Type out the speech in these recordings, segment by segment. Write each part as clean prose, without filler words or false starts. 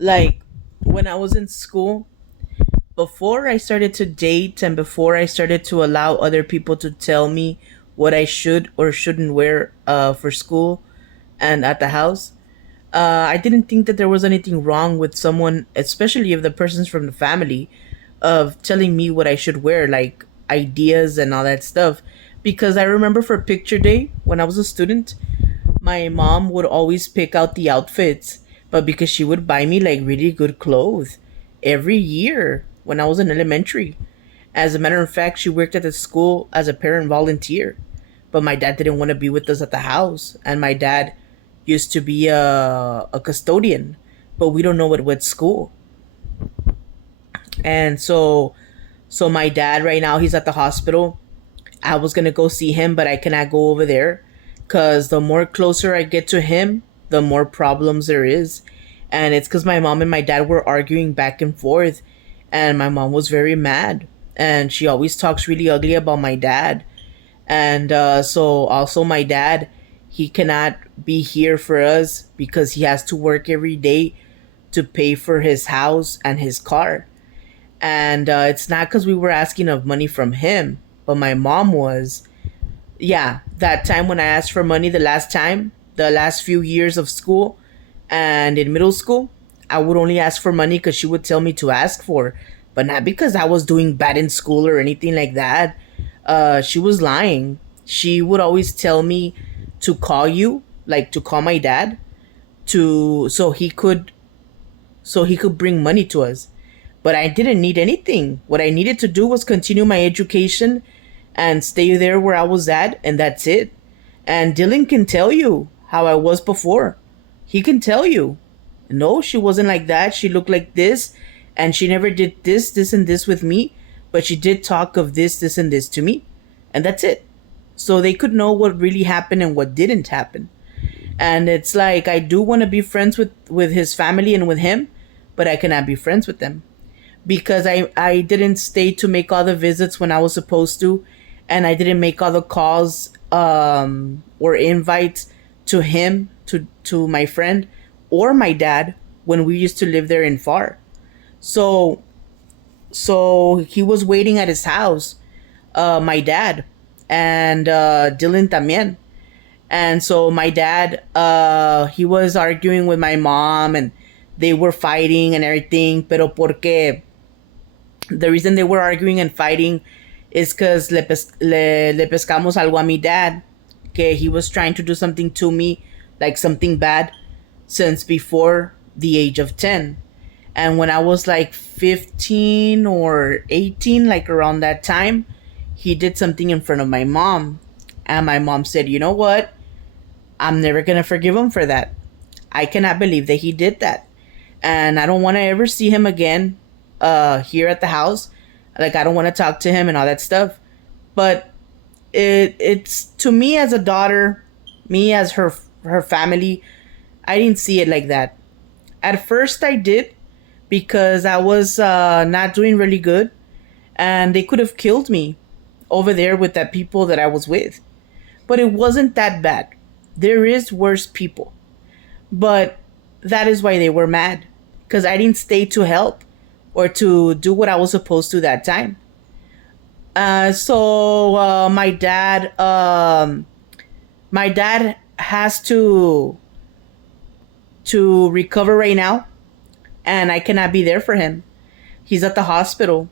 Like when I was in school, before I started to date and before I started to allow other people to tell me what I should or shouldn't wear for school and at the house, I didn't think that there was anything wrong with someone, especially if the person's from the family, of telling me what I should wear, like ideas and all that stuff. Because I remember for picture day when I was a student, my mom would always pick out the outfits, but because she would buy me like really good clothes every year when I was in elementary. As a matter of fact, she worked at the school as a parent volunteer, but my dad didn't want to be with us at the house, and my dad used to be a custodian, but we don't know at what school. And so my dad right now he's at the hospital. I was gonna go see him, but I cannot go over there because the more closer I get to him, the more problems there is. And it's because my mom and my dad were arguing back and forth, and my mom was very mad. And she always talks really ugly about my dad. And so also my dad, he cannot be here for us because he has to work every day to pay for his house and his car. And it's not because we were asking of money from him, but my mom was. Yeah, that time when I asked for money the last time, the last few years of school and in middle school, I would only ask for money because she would tell me to ask for, but not because I was doing bad in school or anything like that. She was lying. She would always tell me to call you, like to call my dad, to so he could bring money to us. But I didn't need anything. What I needed to do was continue my education and stay there where I was at, and that's it. And Dylan can tell you how I was before. He can tell you. No, she wasn't like that. She looked like this, and she never did this, and this with me, but she did talk of this, and this to me, and that's it. So they could know what really happened and what didn't happen. And it's like I do want to be friends with his family and with him, but I cannot be friends with them because I didn't stay to make all the visits when I was supposed to, and I didn't make all the calls or invites to him, to my friend or my dad when we used to live there in Far. So so he was waiting at his house, my dad, and Dylan también. And so my dad, he was arguing with my mom, and they were fighting and everything. Pero porque the reason they were arguing and fighting is because le pescamos algo a mi dad, que he was trying to do something to me, like something bad, since before the age of 10. And when I was like 15 or 18, like around that time, he did something in front of my mom. And my mom said, you know what? I'm never going to forgive him for that. I cannot believe that he did that. And I don't want to ever see him again here at the house. Like, I don't want to talk to him and all that stuff. But it's to me as a daughter, me as her family, I didn't see it like that. At first, I did because I was not doing really good, and they could have killed me over there with the people that I was with. But it wasn't that bad. There is worse people, but that is why they were mad because I didn't stay to help or to do what I was supposed to that time. So my dad has to recover right now, and I cannot be there for him. He's at the hospital.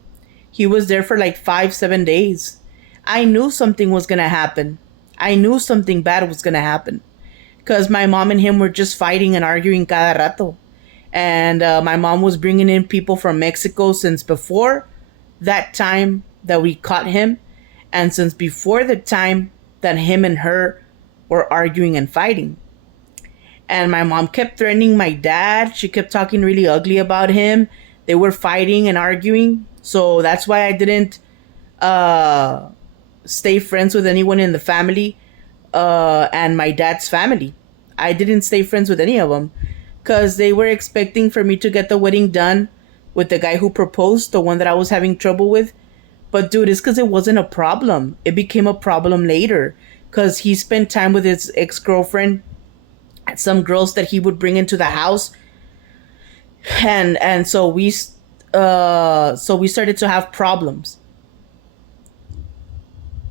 He was there for like 5 7 days. I knew something was gonna happen. I knew something bad was gonna happen because my mom and him were just fighting and arguing cada rato. And my mom was bringing in people from Mexico since before that time that we caught him, and since before the time that him and her were arguing and fighting. And my mom kept threatening my dad. She kept talking really ugly about him. They were fighting and arguing. So that's why I didn't uh, stay friends with anyone in the family and my dad's family. I didn't stay friends with any of them because they were expecting for me to get the wedding done with the guy who proposed, the one that I was having trouble with. But dude, it's because it wasn't a problem. It became a problem later because he spent time with his ex girlfriend, some girls that he would bring into the house. and so we started to have problems.